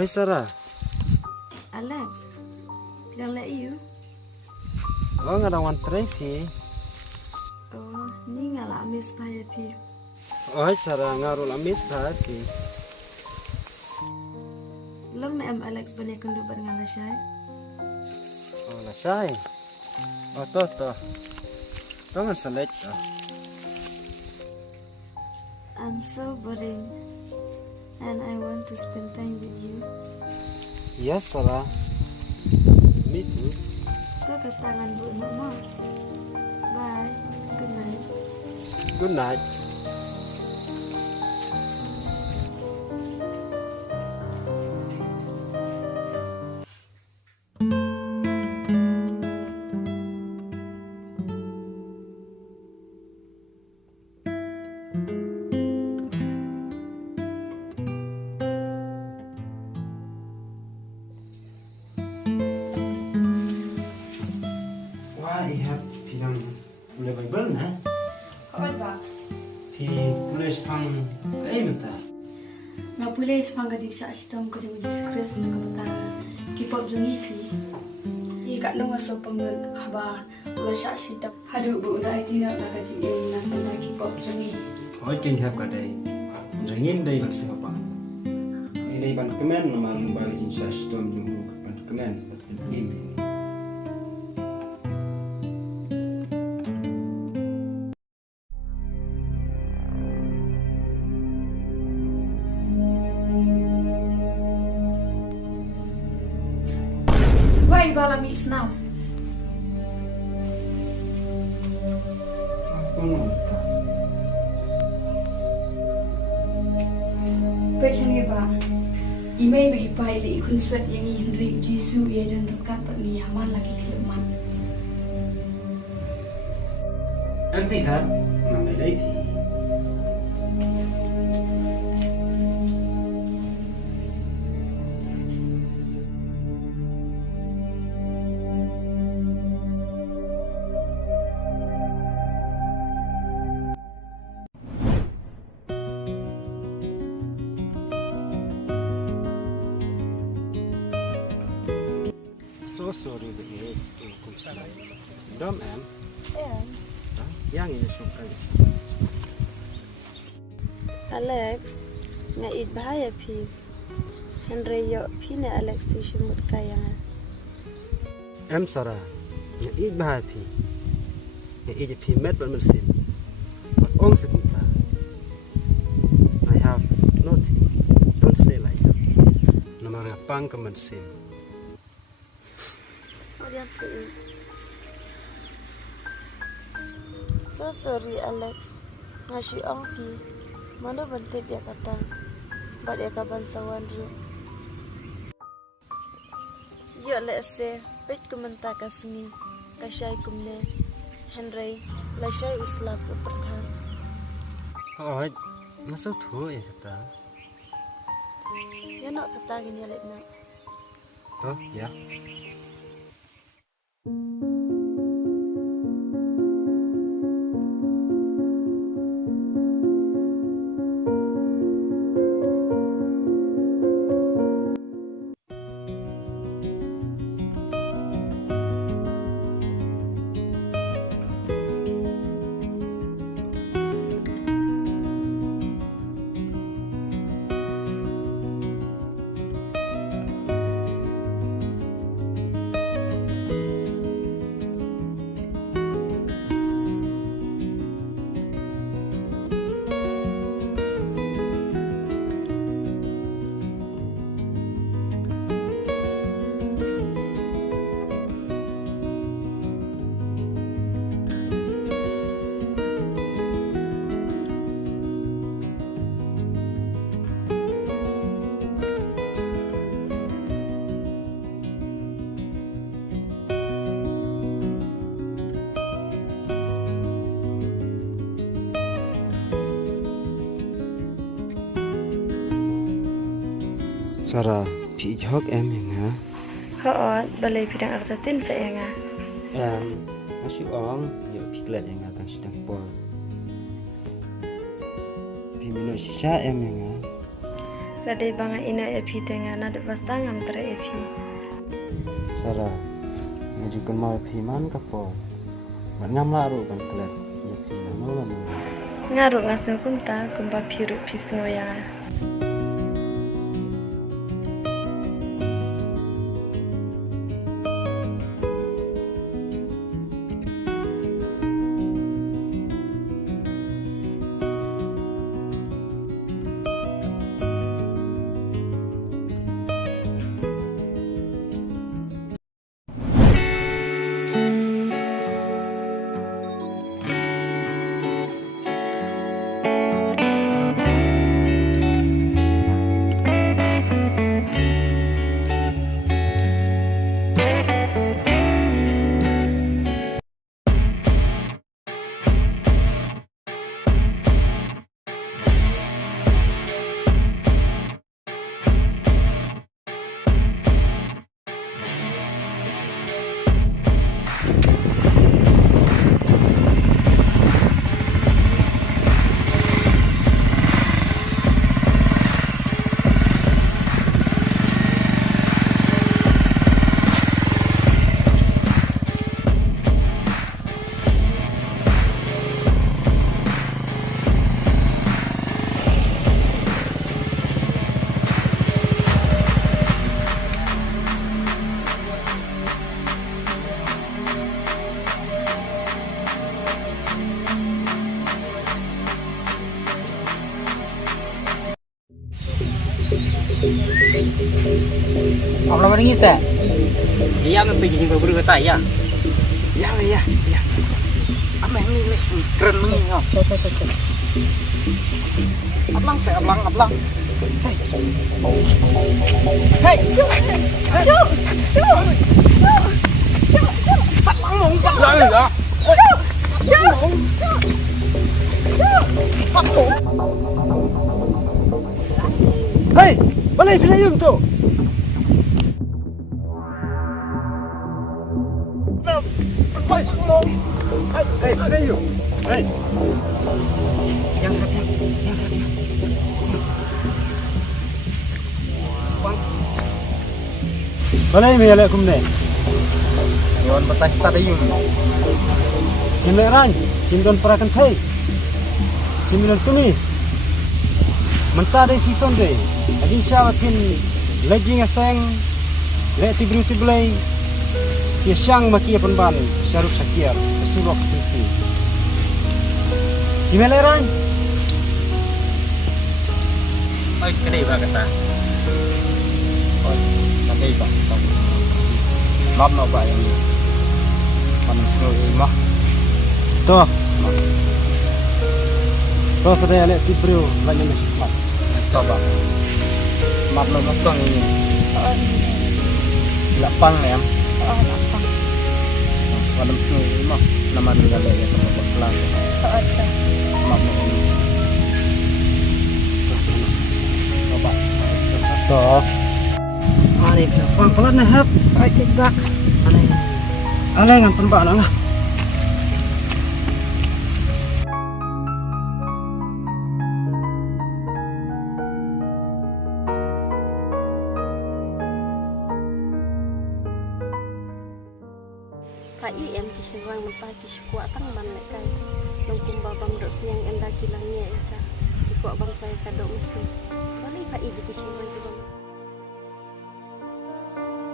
Oi Sarah. Alex, bilang lek you. Oh ngadawan trefi. Oh, ni ngala miss bahaya pi. Oi Sarah ngarul amis bhati. Long na Alex balik kundu bar ngala syai. Oh la sai. Oh to. Tangan select. I'm so boring and I want to spend time with you. Yes Sarah. Me too. To ketangan bu mama. Bye. Good night. Good night. Wah, iya pinang boleh Bible na? Apa ba? Pi boleh sepang minta. Nga boleh sepang kajik sa sistem kajik Jesus Christ na kabutara. Kipop jungi pi. Ikat nung aso pengen haba ulah sa sistem hadu bu udah itu na kajik yang na kena kipop jungi. Oi king hab kadai. Ringin dai ban singapa. Ini ban kemen nama lembaga jinsa sistem yung ban kemen ini. Wai bala mi isnam. Pecahnya ba. Imay berhipai le ikun swet yang Henry Jisu ia dan rekat ni aman lagi kelemahan. Nanti kan nama lagi. So sorry that you Ngam em. Yang ini suka. Alex, ngait bahaya pi. Henry yo pi na Alex pi shumut kayangan. Em Sarah, yang id bahaya pi. Yang id pi met ban mersim. But ong sekunta. I have nothing. Don't say like that. Namanya pang ke mersim. Diam sih. So sorry Alex. Ngasih ong pi. Mana bantip ya kata. Bad ya kaban sawan ru. Yo le se pet kumenta kasni. Kasai kumne. Henry lasai uslap ke perthan. Oh, masuk tu ya kata. Ya nak kata gini lek nak. Oh, ya. Sarah, pi jok em yang ha? Ho, balai bidang artatin saya nga. Masuk ong, yo pi kelat yang tang sedang pol. Pi minum sisa em yang ha? Ladai banga ina epi tenga na de basta ngam tere epi. Sarah, ngajukan mau epi man kapo. Ngam laru kan kelar. Epi na nola no. Ngaruk ngaseng kunta kumpa piru pisngo yang. Apa lagi sih? Iya, mau pergi ke buru kata ya. Ya. Apa ini keren nih ya. Ablang. Hei. Phát lăng mồm. Hei, balik pinayung tu. Hei, pinayung. Hei. Yang hati. Balai mi ala kumne. Yon batas tadayun. Simleran, simdon perakan thai. Simleran tumi. Mentade season day. Adin syawatin lejing aseng le tibru-tiblai. Kia syang maki penban syaruk syakir Surok City. Simleran. Oi, kedai ba kata. Oi, kedai ba. Lop no ba yang panas mah. Toh. Terus ada le tibru banyak masuk. Ito ba. Map no motong ini. Lapang na yan. Lapang. Walang sungi mo. Naman nga lang ito mapaglang. Map no ini. Ito ba. Toh. Mari pelan-pelan na hap. Ay, tiga. Alay ngan penbak na nga. Pai em kisirang mempaki syukua tang man lekai. Nungkum babam dok siang enda kilangnya eka. Ikut bang saya kadok mesin. Balik pai di kisirang tu bang.